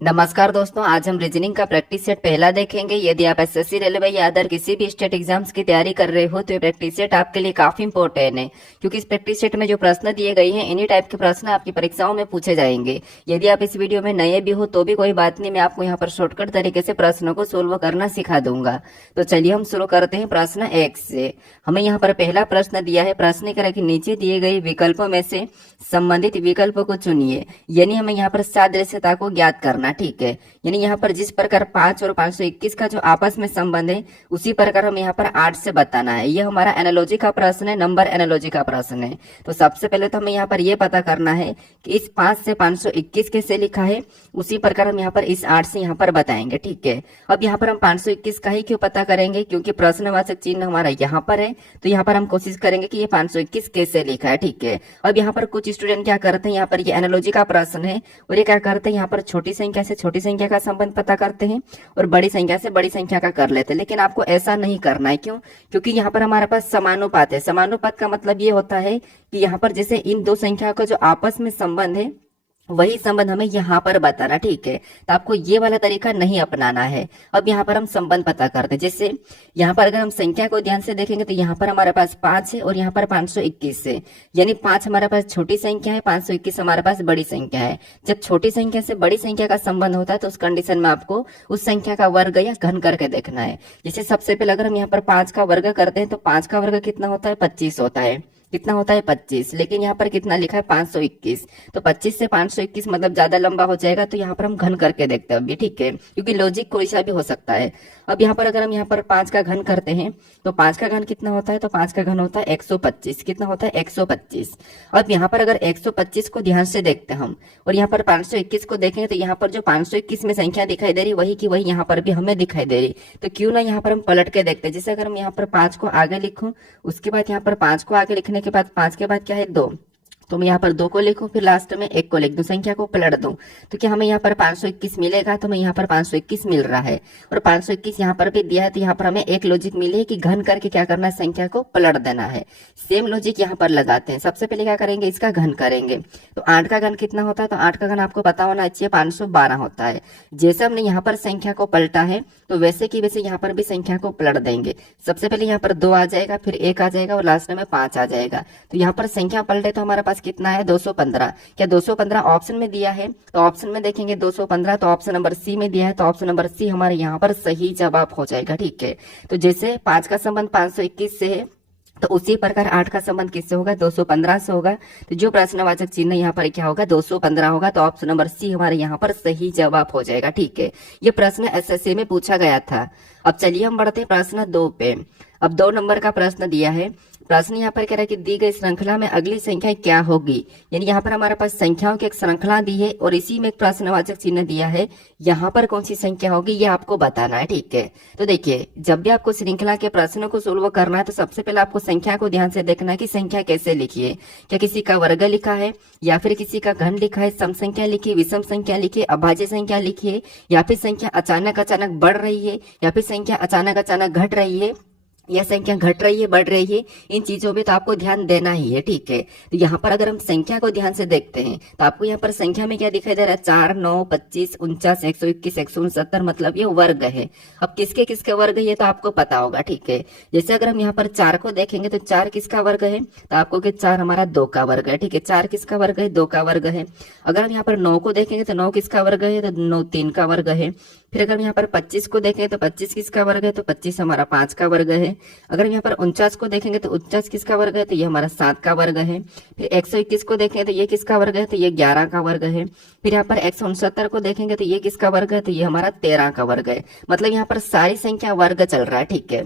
नमस्कार दोस्तों, आज हम रीजनिंग का प्रैक्टिस सेट पहला देखेंगे। यदि आप एसएससी, रेलवे या अदर किसी भी स्टेट एग्जाम्स की तैयारी कर रहे हो तो ये प्रैक्टिस सेट आपके लिए काफी इंपॉर्टेंट है, क्योंकि इस प्रैक्टिस सेट में जो प्रश्न दिए गए हैं इन्हीं टाइप के प्रश्न आपकी परीक्षाओं में पूछे जाएंगे। यदि आप इस वीडियो में नए भी हो तो भी कोई बात नहीं, मैं आपको यहाँ पर शॉर्टकट तरीके से प्रश्नों को सोल्व करना सिखा दूंगा। तो चलिए हम शुरू करते हैं प्रश्न 1 से। हमें यहाँ पर पहला प्रश्न दिया है, प्रश्न कह रहा है कि नीचे दिए गए विकल्पों में से संबंधित विकल्प को चुनिए। यानी हमें यहाँ पर सादृश्यता को ज्ञात करना, ठीक है। यानी यहाँ पर जिस प्रकार 5 और 521 का जो आपस में संबंध है उसी प्रकार हम यहाँ पर 8 से बताना है। ये हमारा एनालॉजी का प्रश्न है, नंबर एनालॉजी का प्रश्न है। तो सबसे पहले तो हमें यहाँ पर ये पता करना है कि इस 5 से 521 कैसे लिखा है, उसी प्रकार हम यहाँ पर इस 8 से यहाँ पर बताएंगे, ठीक है। अब यहाँ पर हम 521 का ही क्यों पता करेंगे, क्योंकि प्रश्नवाचक चिन्ह हमारा यहाँ पर है, तो यहाँ पर हम कोशिश करेंगे कि ये 521 कैसे लिखा है, ठीक है। अब यहाँ पर कुछ स्टूडेंट क्या करते हैं, यहाँ पर ये एनालॉजी का प्रश्न है और ये क्या करते हैं, यहाँ पर छोटी संख्या से छोटी संख्या का संबंध पता करते हैं और बड़ी संख्या से बड़ी संख्या का कर लेते हैं। लेकिन आपको ऐसा नहीं करना है, क्यों? क्योंकि यहाँ पर हमारे पास समानुपात है। समानुपात का मतलब ये होता है कि यहाँ पर जैसे इन दो संख्या का जो आपस में संबंध है वही संबंध हमें यहाँ पर बताना, ठीक है। तो आपको ये वाला तरीका नहीं अपनाना है। अब यहाँ पर हम संबंध पता करते हैं। जैसे यहाँ पर अगर हम संख्या को ध्यान से देखेंगे तो यहाँ पर हमारे पास 5 है और यहाँ पर 521 है। यानी 5 हमारे पास छोटी संख्या है, 521 हमारे पास बड़ी संख्या है। जब छोटी संख्या से बड़ी संख्या का संबंध होता है तो उस कंडीशन में आपको उस संख्या का वर्ग या घन करके देखना है। जैसे सबसे पहले अगर हम यहाँ पर 5 का वर्ग करते हैं तो 5 का वर्ग कितना होता है, 25 होता है। कितना होता है, 25। लेकिन यहाँ पर कितना लिखा है, 521। तो 25 से 521 मतलब ज्यादा लंबा हो जाएगा, तो यहाँ पर हम घन करके देखते हैं अभी, ठीक है, क्योंकि लॉजिक कोई सा भी हो सकता है। अब यहाँ पर अगर हम यहाँ पर 5 का घन करते हैं तो 5 का घन कितना होता है, तो 5 का घन होता है 125। कितना होता है, 125। अब यहाँ पर अगर 125 को ध्यान से देखते हैं हम और यहाँ पर 521 को देखेंगे तो यहाँ पर जो 521 में संख्या दिखाई दे रही वही की वही यहाँ पर भी हमें दिखाई दे रही। तो क्यों ना यहाँ पर हम पलट के देखते हैं। जैसे अगर हम यहाँ पर 5 को आगे लिखूं, उसके बाद यहाँ पर 5 को आगे लिखने के बाद 5 के बाद क्या है, 2, तो मैं यहाँ पर 2 को लिखूं, फिर लास्ट में 1 को लिख दूं, संख्या को पलट दूं, तो क्या हमें यहाँ पर 521 मिलेगा। तो हमें यहाँ पर 521 मिल रहा है और 521 यहाँ पर भी दिया है। तो यहाँ पर हमें एक लॉजिक मिली है कि घन करके क्या करना है, संख्या को पलट देना है। सेम लॉजिक यहाँ पर लगाते हैं। सबसे पहले क्या करेंगे, इसका घन करेंगे। तो 8 का घन कितना होता है, तो 8 का घन आपको पता होना चाहिए 512 होता है। जैसे हमने यहाँ पर संख्या को पलटा है तो वैसे की वैसे यहाँ पर भी संख्या को पलट देंगे। सबसे पहले यहाँ पर 2 आ जाएगा, फिर 1 आ जाएगा और लास्ट में 5 आ जाएगा। तो यहाँ पर संख्या पलटे तो हमारे पास कितना है, 215। क्या 215 ऑप्शन में दिया है, तो ऑप्शन में देखेंगे 215, तो ऑप्शन नंबर सी में दिया है, तो ऑप्शन नंबर सी हमारे यहाँ पर सही जवाब हो जाएगा, ठीक है। तो जैसे 5 का संबंध 521 से है तो उसी प्रकार 8 का संबंध किससे होगा, 215 से होगा। तो जो प्रश्नवाचक चिन्ह यहाँ पर क्या होगा, 215 होगा। तो ऑप्शन नंबर सी हमारे यहाँ पर सही जवाब हो जाएगा, ठीक है। ये प्रश्न एसएससी में पूछा गया था। अब चलिए हम बढ़ते हैं प्रश्न 2 पे। अब 2 नंबर का प्रश्न दिया है। प्रश्न यहाँ पर कह रहा है कि दी गई श्रृंखला में अगली संख्या क्या होगी। यानी यहाँ पर हमारे पास संख्याओं की एक श्रृंखला दी है और इसी में एक प्रश्नवाचक चिन्ह दिया है। यहाँ पर कौन सी संख्या होगी ये आपको बताना है, ठीक है। तो देखिए, जब भी आपको श्रृंखला के प्रश्नों को सोल्व करना है तो सबसे पहले आपको संख्या को ध्यान से देखना है कि संख्या कैसे लिखी है। क्या किसी का वर्ग लिखा है या फिर किसी का घन लिखा है, सम संख्या लिखी, विषम संख्या लिखी, अभाज्य संख्या लिखी है, या फिर संख्या अचानक अचानक बढ़ रही है, या फिर संख्या अचानक अचानक घट रही है, यह संख्या घट रही है, बढ़ रही है। इन चीजों पे तो आपको ध्यान देना ही है, ठीक है। तो यहाँ पर अगर हम संख्या को ध्यान से देखते हैं तो आपको यहाँ पर संख्या में क्या दिखाई दे रहा है, 4, 9, 25, 49, 121, 169, मतलब ये वर्ग है। अब किसके किसके वर्ग है ये तो आपको पता होगा, ठीक है। जैसे अगर हम यहाँ पर 4 को देखेंगे तो 4 किसका वर्ग है, तो आपको कि 4 हमारा 2 का वर्ग है, ठीक है। 4 किसका वर्ग है, 2 का वर्ग है। अगर हम यहाँ पर 9 को देखेंगे तो 9 किसका वर्ग है, तो 9 3 का वर्ग है। फिर अगर हम यहाँ पर 25 को देखें तो 25 किसका वर्ग है, तो 25 हमारा 5 का वर्ग है। अगर हम यहाँ पर 49 को देखेंगे तो 49 किसका वर्ग है, तो ये हमारा 7 का वर्ग है। फिर 121 को देखें तो ये किसका वर्ग है, तो ये 11 का वर्ग है। फिर यहाँ पर 169 को देखेंगे तो ये किसका वर्ग है, तो ये हमारा 13 का वर्ग है। मतलब यहाँ पर सारी संख्या वर्ग चल रहा है, ठीक है।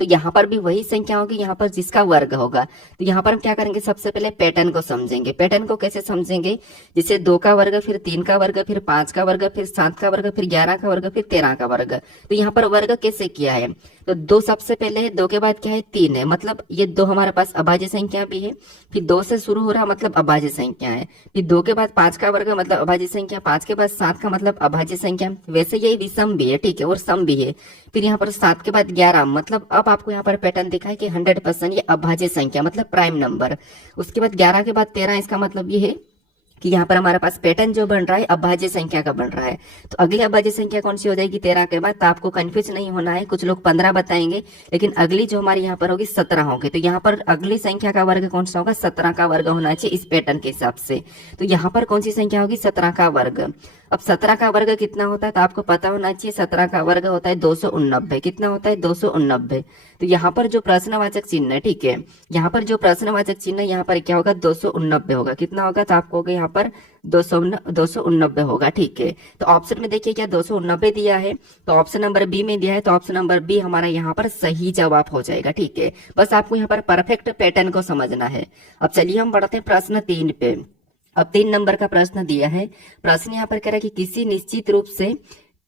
तो यहाँ पर भी वही संख्या होगी यहाँ पर जिसका वर्ग होगा। तो यहाँ पर हम क्या करेंगे, सबसे पहले पैटर्न को समझेंगे। पैटर्न को कैसे समझेंगे, जैसे 2 का वर्ग, फिर 3 का वर्ग, फिर 5 का वर्ग, फिर 7 का वर्ग, फिर 11 का वर्ग, फिर 13 का वर्ग। तो यहाँ पर वर्ग कैसे किया है, तो 2 सबसे पहले है, 2 के बाद क्या है, 3 है, मतलब ये 2 हमारे पास अभाज्य संख्या भी है। फिर 2 से शुरू हो रहा मतलब अभाज्य संख्या है। फिर 2 के बाद 5 का वर्ग मतलब अभाज्य संख्या, 5 के बाद 7 का मतलब अभाज्य संख्या। वैसे ये विषम भी है, ठीक है, और सम भी है। फिर यहाँ पर 7 के बाद 11, मतलब अब आपको यहाँ पर पैटर्न दिखा है कि 100% ये अभाज्य संख्या मतलब प्राइम नंबर। उसके बाद 11 के बाद 13, इसका मतलब ये है कि यहाँ पर हमारे पास पैटर्न जो बन रहा है अभाज्य संख्या का बन रहा है। तो अगली अभाज्य संख्या कौन सी हो जाएगी 13 के बाद। तो आपको कंफ्यूज नहीं होना है, कुछ लोग 15 बताएंगे लेकिन अगली जो हमारी यहाँ पर होगी 17 होगी। तो यहाँ पर अगली संख्या का वर्ग कौन सा होगा 17 का वर्ग होना चाहिए इस पैटर्न के हिसाब से। तो यहाँ पर कौन सी संख्या होगी 17 का वर्ग। अब 17 का वर्ग कितना होता है तो आपको पता होना चाहिए 17 का वर्ग होता है 289। कितना होता है 289। तो यहाँ पर जो प्रश्नवाचक चिन्ह है, ठीक है, यहाँ पर जो प्रश्नवाचक चिन्ह है यहाँ पर क्या होगा 289 होगा। कितना होगा तो आपको होगा यहाँ पर 289 होगा, ठीक है। तो ऑप्शन में देखिए क्या 289 दिया है, तो ऑप्शन नंबर बी में दिया है, तो ऑप्शन नंबर बी हमारा यहाँ पर सही जवाब हो जाएगा, ठीक है। बस आपको यहाँ पर परफेक्ट पैटर्न को समझना है। अब चलिए हम बढ़ते हैं प्रश्न 3 पे। अब 3 नंबर का प्रश्न दिया है। प्रश्न यहाँ पर कह रहा है कि किसी निश्चित रूप से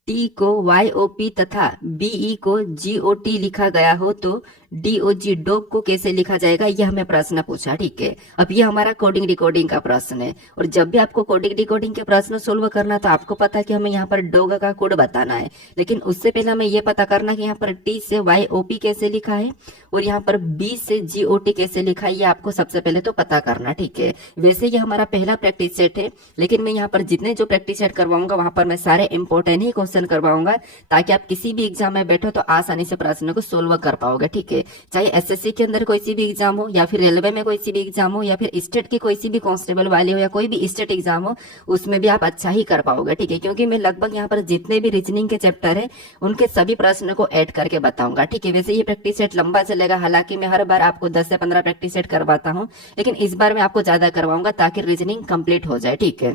टी को YOP तथा BE को GOT लिखा गया हो तो DOG डॉग को कैसे लिखा जाएगा, यह हमें प्रश्न पूछा, ठीक है। अब ये हमारा कोडिंग डिकोडिंग का प्रश्न है, और जब भी आपको कोडिंग डिकोडिंग के प्रश्न सोल्व करना तो आपको पता है कि हमें यहाँ पर डॉग का कोड बताना है, लेकिन उससे पहले हमें ये पता करना कि यहाँ पर T से YOP कैसे लिखा है और यहाँ पर B से GOT कैसे लिखा है, ये आपको सबसे पहले तो पता करना, ठीक है। वैसे ये हमारा पहला प्रैक्टिस सेट है, लेकिन मैं यहाँ पर जितने जो प्रैक्टिस सेट करवाऊंगा वहां पर मैं सारे इंपॉर्टेंट ही क्वेश्चन करवाऊंगा, ताकि आप किसी भी एग्जाम में बैठो तो आसानी से प्रश्न को सोल्व कर पाओगे, ठीक है। चाहे एसएससी के अंदर कोई सी भी एग्जाम हो, या फिर रेलवे में कोई सी भी एग्जाम हो, या फिर स्टेट की कोई सी भी कांस्टेबल वाली हो, या कोई भी स्टेट एग्जाम हो, उसमें भी आप अच्छा ही कर पाओगे, ठीक है। क्योंकि मैं लगभग यहाँ पर जितने भी रीजनिंग के चैप्टर है उनके सभी प्रश्न को ऐड करके बताऊंगा, ठीक है। वैसे ये प्रैक्टिस सेट लंबा चलेगा, हालांकि मैं हर बार आपको 10 से 15 प्रैक्टिस सेट करवाता हूँ, लेकिन इस बार मैं आपको ज्यादा करवाऊंगा ताकि रीजनिंग कंप्लीट हो जाए, ठीक है।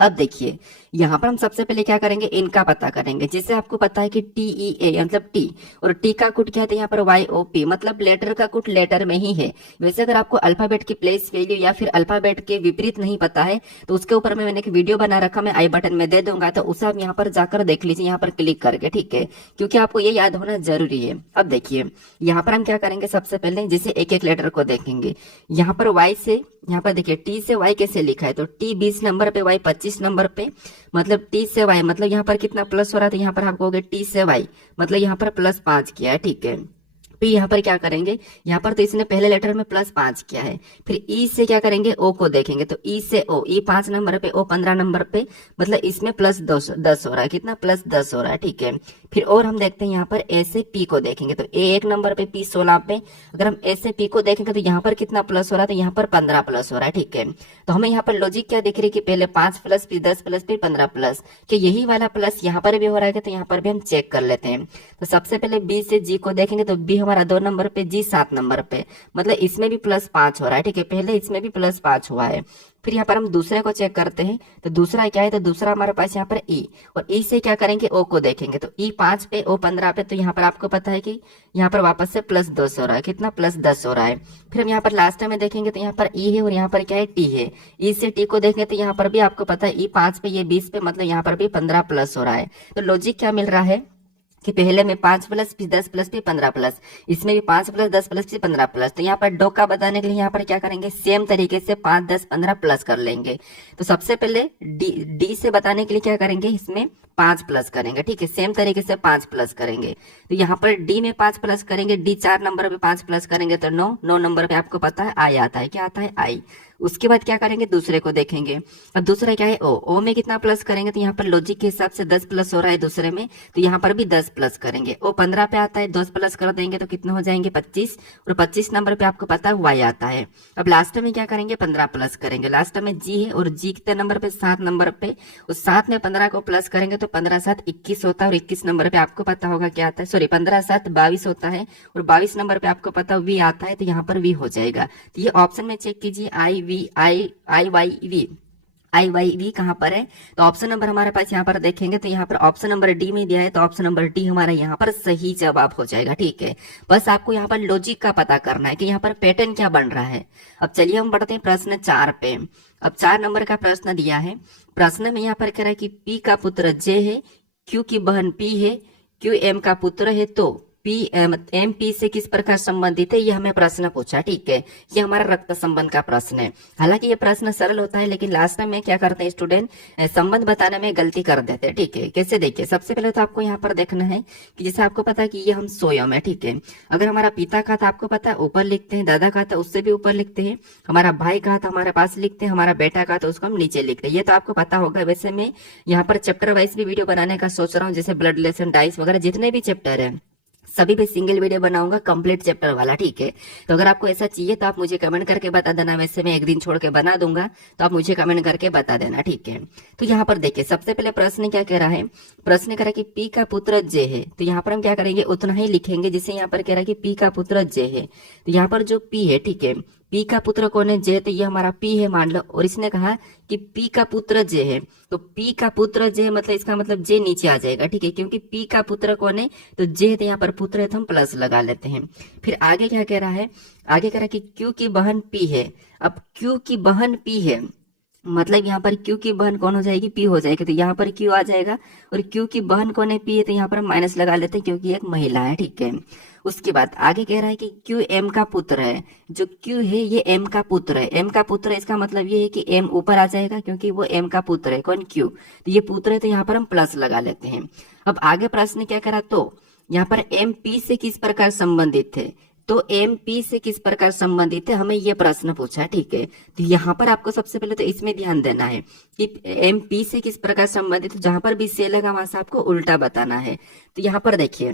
अब देखिए यहाँ पर हम सबसे पहले क्या करेंगे, इनका पता करेंगे। जिससे आपको पता है कि TEA मतलब टी, और टी का कुट क्या है, तो यहाँ पर YOP मतलब लेटर का कुट लेटर में ही है। वैसे अगर आपको अल्फाबेट की प्लेस वैल्यू या फिर अल्फाबेट के विपरीत नहीं पता है तो उसके ऊपर में मैंने एक वीडियो बना रखा, मैं आई बटन में दे दूंगा, तो उसे आप यहाँ पर जाकर देख लीजिए, यहाँ पर क्लिक करके, ठीक है, क्योंकि आपको ये याद होना जरूरी है। अब देखिए यहाँ पर हम क्या करेंगे, सबसे पहले जैसे एक एक लेटर को देखेंगे। यहाँ पर Y से, यहाँ पर देखिए T से Y कैसे लिखा है, तो T 20 नंबर पे, Y 25 नंबर पे, मतलब T से Y मतलब यहाँ पर कितना प्लस हो रहा है, तो यहाँ पर आप कहोगे T से Y मतलब यहाँ पर +5 किया है, ठीक है। फिर यहाँ पर क्या करेंगे, यहाँ पर तो इसने पहले लेटर में +5 किया है। फिर ई से क्या करेंगे, ओ को देखेंगे, तो ई से ओ, ई 5 नंबर पे, ओ 15 नंबर पे, मतलब इसमें +10 हो रहा है। कितना +10 हो रहा है, ठीक है। फिर और हम देखते हैं यहाँ पर ए से पी को देखेंगे, तो ए 1 नंबर पे, पी 16 पे। अगर हम ए से पी को देखेंगे तो यहाँ पर कितना प्लस हो रहा है, तो यहाँ पर 15 प्लस हो रहा है, ठीक है। तो हमें यहाँ पर लॉजिक क्या दिख रही है कि पहले 5 प्लस, फिर 10 प्लस, फिर 15 प्लस, कि यही वाला प्लस यहाँ पर भी हो रहा है, तो यहाँ पर भी हम चेक कर लेते हैं। तो सबसे पहले बी से जी को देखेंगे, तो बी हमारा 2 नंबर पे, जी 7 नंबर पे, मतलब इसमें भी +5 हो रहा है, ठीक है। पहले इसमें भी +5 हुआ है। फिर यहाँ पर हम दूसरे को चेक करते हैं, तो दूसरा क्या है, तो दूसरा हमारे पास यहाँ पर ई, और ई से क्या करेंगे, ओ को देखेंगे, तो ई 5 पे, ओ 15 पे, तो यहाँ पर आपको पता है कि यहाँ पर वापस से +10 हो रहा है। कितना +10 हो रहा है। फिर हम यहाँ पर लास्ट में देखेंगे तो यहाँ पर ई है और यहाँ पर क्या है, टी है। ई से टी को देखेंगे तो यहाँ पर भी आपको पता है ई 5 पे, ये 20 पे, मतलब यहाँ पर भी 15 प्लस हो रहा है। तो लॉजिक क्या मिल रहा है कि पहले में 5 प्लस, फिर 10 प्लस, फिर 15 प्लस, इसमें भी 5 प्लस, 10 प्लस, फिर 15 प्लस। तो यहाँ पर डोका बताने के लिए यहाँ पर क्या करेंगे, सेम तरीके से 5, 10, 15 प्लस कर लेंगे। तो सबसे पहले डी से बताने के लिए क्या करेंगे, इसमें 5 प्लस करेंगे, ठीक है, सेम तरीके से 5 प्लस करेंगे। तो यहाँ पर डी में 5 प्लस करेंगे, डी 4 नंबर पे 5 प्लस करेंगे तो 9 नंबर पे आपको पता है आई आता है। क्या आता है, आई। उसके बाद क्या करेंगे, दूसरे को देखेंगे। अब दूसरा क्या है, ओ में कितना प्लस करेंगे, तो यहाँ पर लॉजिक के हिसाब से 10 प्लस हो रहा है दूसरे में, तो यहाँ पर भी 10 प्लस करेंगे। ओ 15 पे आता है, 10 प्लस कर देंगे तो कितने हो जाएंगे, 25, और 25 नंबर पे आपको पता है वाई आता है। अब लास्ट में क्या करेंगे, 15 प्लस करेंगे। लास्ट में जी है, और जी कितने नंबर पे, 7 नंबर पे, उस 7 में 15 को प्लस करेंगे तो 15 7 21 होता है, और 21 नंबर पे आपको पता होगा क्या आता है, सॉरी 15 7 22 होता है, और 22 नंबर पे आपको पता वी आता है, तो यहाँ पर वी हो जाएगा। तो ये ऑप्शन में चेक कीजिए, आई वाई वी कहाँ पर है, तो ऑप्शन नंबर हमारे पास यहाँ पर देखेंगे तो यहाँ पर ऑप्शन नंबर डी में दिया है, तो ऑप्शन नंबर डी हमारा यहाँ पर सही जवाब हो जाएगा, ठीक है। बस आपको यहाँ पर लॉजिक का पता करना है कि यहाँ पर पैटर्न क्या बन रहा है। अब चलिए हम बढ़ते हैं प्रश्न 4 पे। अब 4 नंबर का प्रश्न दिया है। प्रश्न में यहाँ पर कह रहा है कि पी का पुत्र जे है, क्यू की बहन पी है, क्यू एम का पुत्र है, तो पी एम पी से किस प्रकार संबंधित है, ये हमें प्रश्न पूछा। ठीक है, ये हमारा रक्त संबंध का प्रश्न है। हालांकि ये प्रश्न सरल होता है, लेकिन लास्ट में क्या करते हैं स्टूडेंट, संबंध बताने में गलती कर देते हैं। ठीक है, कैसे देखिए, सबसे पहले तो आपको यहाँ पर देखना है कि जैसे आपको पता है कि ये हम सोयम है। ठीक है, अगर हमारा पिता का था आपको पता है ऊपर लिखते हैं, दादा का था उससे भी ऊपर लिखते हैं, हमारा भाई का था हमारे पास लिखते हैं, हमारा बेटा का था उसको हम नीचे लिखते हैं। ये तो आपको पता होगा। वैसे मैं यहाँ पर चैप्टर वाइज भी वीडियो बनाने का सोच रहा हूँ, जैसे ब्लड रिलेशन, डाइस वगैरह जितने भी चैप्टर है सभी पे सिंगल वीडियो बनाऊंगा कंप्लीट चैप्टर वाला। ठीक है, तो अगर आपको ऐसा चाहिए तो आप मुझे कमेंट करके बता देना। वैसे मैं एक दिन छोड़ के बना दूंगा, तो आप मुझे कमेंट करके बता देना। ठीक है, तो यहाँ पर देखिए सबसे पहले प्रश्न क्या कह रहा है, प्रश्न कह रहा है कि पी का पुत्र जे है। तो यहाँ पर हम क्या करेंगे, उतना ही लिखेंगे जिसे यहाँ पर कह रहा है कि पी का पुत्र जे है। तो यहाँ पर जो पी है, ठीक है, पी का पुत्र कौन है, जे, तो ये हमारा पी है मान लो। और इसने कहा कि पी का पुत्र जे है, तो पी का पुत्र जे मतलब इसका मतलब जे नीचे आ जाएगा। ठीक है, क्योंकि पी का पुत्र कौन है, तो जे है, तो यहाँ पर पुत्र है तो हम प्लस लगा लेते हैं। फिर आगे क्या कह रहा है, आगे कह रहा है कि क्यू की बहन पी है। अब क्यू की बहन पी है मतलब यहाँ पर क्यू की बहन कौन हो जाएगी, पी हो जाएगी। तो यहाँ पर क्यू आ जाएगा, और क्यू की बहन कौन है, पी है, तो यहाँ पर हम माइनस लगा लेते हैं क्योंकि एक महिला है। ठीक है, उसके बाद आगे कह रहा है कि क्यू एम का पुत्र है। जो क्यू है ये एम का पुत्र है। एम का पुत्र है, इसका मतलब ये है कि एम ऊपर आ जाएगा क्योंकि वो एम का पुत्र है। कौन, क्यू, तो ये पुत्र है, तो यहाँ पर हम प्लस लगा लेते हैं। अब आगे प्रश्न क्या करा, तो यहाँ पर एम पी से किस प्रकार संबंधित थे, तो एम पी से किस प्रकार संबंधित है, हमें यह प्रश्न पूछा। ठीक है, तो यहाँ पर आपको सबसे पहले तो इसमें ध्यान देना है कि एम पी से किस प्रकार संबंधित, जहां पर भी से लगा वहां से आपको उल्टा बताना है। तो यहाँ पर देखिए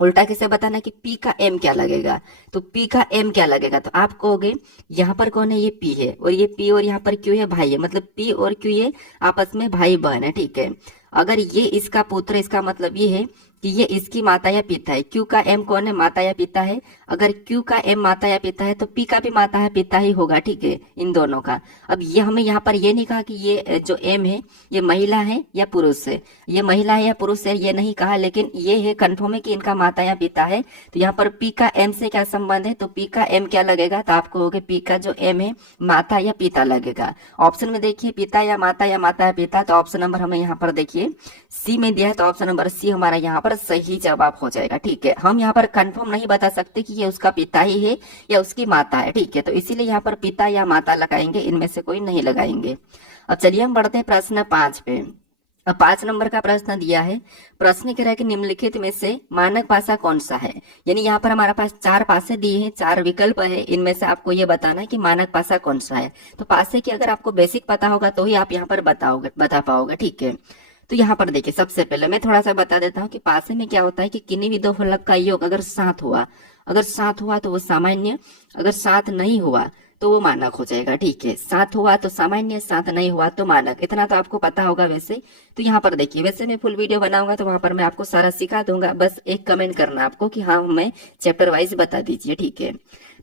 उल्टा कैसे बताना कि पी का एम क्या लगेगा, तो पी का एम क्या लगेगा, तो आप कहोगे यहाँ पर कौन है, ये पी है, और ये पी और यहाँ पर क्यू है, भाई है, मतलब पी और क्यू ये आपस में भाई बहन है। ठीक है, अगर ये इसका पुत्र, इसका मतलब ये है कि ये इसकी माता या पिता है। क्यू का एम कौन है, माता या पिता है। अगर क्यू का एम माता या पिता है तो पी का भी माता या पिता ही होगा। ठीक है, इन दोनों का। अब ये हमें यहाँ पर ये नहीं कहा कि ये जो एम है ये महिला है या पुरुष है, ये महिला है या पुरुष है, ये नहीं कहा, लेकिन ये है कंफर्म है कि इनका माता या पिता है। तो यहाँ पर पी का एम से क्या संबंध है, तो पी का एम क्या लगेगा, तो आपको कहोगे पी का जो एम है माता या पिता लगेगा। ऑप्शन में देखिए पिता या माता या पिता, तो ऑप्शन नंबर हमें यहाँ पर देखिए सी में दिया है, तो ऑप्शन नंबर सी हमारा यहाँ पर सही जवाब हो जाएगा। ठीक है, हम यहाँ पर कंफर्म नहीं बता सकते कि ये उसका पिता ही है या उसकी माता है। ठीक है, तो इसीलिए यहाँ पर पिता या माता लगाएंगे, इनमें से कोई नहीं लगाएंगे। अब चलिए हम बढ़ते हैं प्रश्न 5 पे। अब 5 नंबर का प्रश्न दिया है। प्रश्न कह रहा है कि निम्नलिखित में से मानक पासा कौन सा है। यानी यहाँ पर हमारे पास 4 पासे दिए हैं, 4 विकल्प है, इनमें से आपको ये बताना है कि मानक पासा कौन सा है। तो पासे की अगर आपको बेसिक पता होगा तो ही आप यहाँ पर बता पाओगे। ठीक है, तो यहाँ पर देखिए सबसे पहले मैं थोड़ा सा बता देता हूँ कि पासे में क्या होता है कि किन्हीं भी दो फलक का योग अगर साथ हुआ तो वो सामान्य, अगर साथ नहीं हुआ तो वो मानक हो जाएगा। ठीक है, साथ हुआ तो सामान्य, साथ नहीं हुआ तो मानक, इतना तो आपको पता होगा वैसे। तो यहाँ पर देखिए, वैसे मैं फुल वीडियो बनाऊंगा तो वहां पर मैं आपको सारा सिखा दूंगा, बस एक कमेंट करना आपको कि हाँ हमें चैप्टर वाइज बता दीजिए। ठीक है,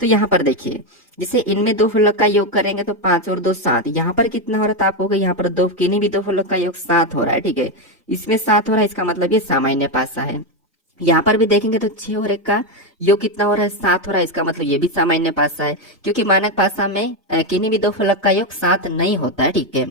तो यहाँ पर देखिए जैसे इनमें दो फलक का योग करेंगे तो 5 और 2 7, यहाँ पर कितना हो रहा था आपको, यहाँ पर दो किन्हीं भी दो फलक का योग 7 हो रहा है। ठीक है, इसमें 7 हो रहा है, इसका मतलब ये सामान्य पासा है। यहाँ पर भी देखेंगे तो 6 और 1 का योग कितना हो रहा है, 7 हो रहा है, इसका मतलब ये भी सामान्य पासा है, क्योंकि मानक पासा में किन्हीं भी दो फलक का योग 7 नहीं होता है। ठीक है,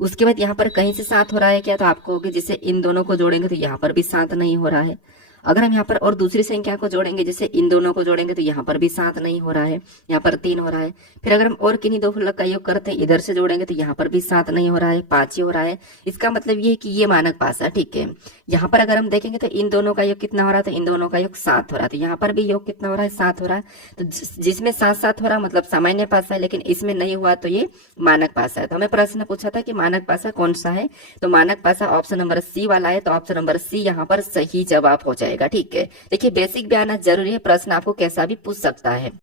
उसके बाद यहाँ पर कहीं से 7 हो रहा है क्या, तो आपको होगी जैसे इन दोनों को जोड़ेंगे तो यहाँ पर भी 7 नहीं हो रहा है। अगर हम यहाँ पर और दूसरी संख्या को जोड़ेंगे, जैसे इन दोनों को जोड़ेंगे तो यहाँ पर भी 7 नहीं हो रहा है, यहाँ पर 3 हो रहा है। फिर अगर हम और किन्हीं दो फलक का योग करते हैं, इधर से जोड़ेंगे तो यहाँ पर भी 7 नहीं हो रहा है, 5 ही हो रहा है। इसका मतलब ये है कि ये मानक पासा। ठीक है, यहाँ पर अगर हम देखेंगे तो इन दोनों का योग कितना हो रहा है, तो इन दोनों का योग 7 हो रहा है, तो यहाँ पर भी योग कितना हो रहा है, 7 हो रहा है। तो जिसमें 7 हो रहा है मतलब सामान्य पासा है, लेकिन इसमें नहीं हुआ तो ये मानक पासा है। तो हमें प्रश्न पूछा था कि मानक पासा कौन सा है, तो मानक पासा ऑप्शन नंबर सी वाला है, तो ऑप्शन नंबर सी यहाँ पर सही जवाब हो जाएगा। ठीक है, देखिए बेसिक भी आना जरूरी है, प्रश्न आपको कैसा भी पूछ सकता है।